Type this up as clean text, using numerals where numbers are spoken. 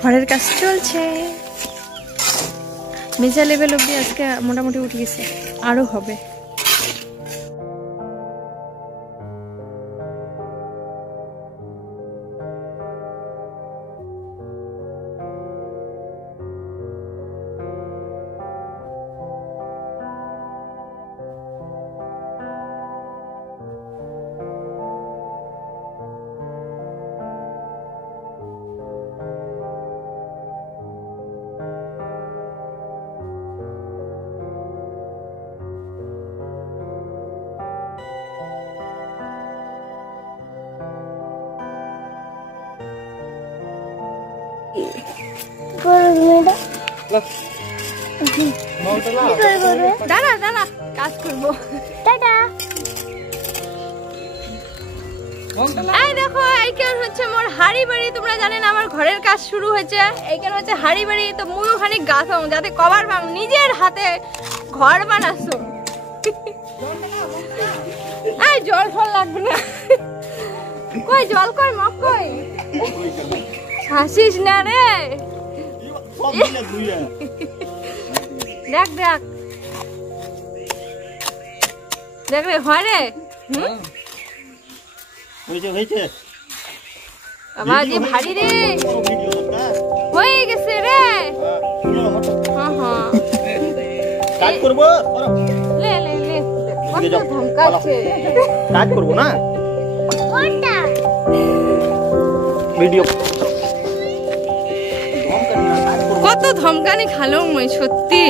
ঘরের কাজ চলছে, মেজা লেভেল অব্দি আজকে মোটামুটি উঠে গেছে, আরো হবে। দাঁড়া দাঁড়া, কাজ করবো। এই দেখো, এইখান হচ্ছে মোর হাড়ি বাড়ি। তোমরা জানেন আমার ঘরের কাজ শুরু হয়েছে, এইখান হচ্ছে হাড়ি বাড়ি। তো মুইও খানিক গাছ যাতে কভার ভাঙ, নিজের হাতে ঘর বানাছো। এই জল ফল লাগবে না, কই জল কই মগ কই, হাসিস না রে। দেখ দেখ দেখ রে, হয় রে। আবার যে ভারী রে হয়ে গেছে রে। কাজ করবো, লে লে লে, কত ধমকাচ্ছে। কাজ করবো না ভিডিও, কত ধমকানি খালো মই সত্যি।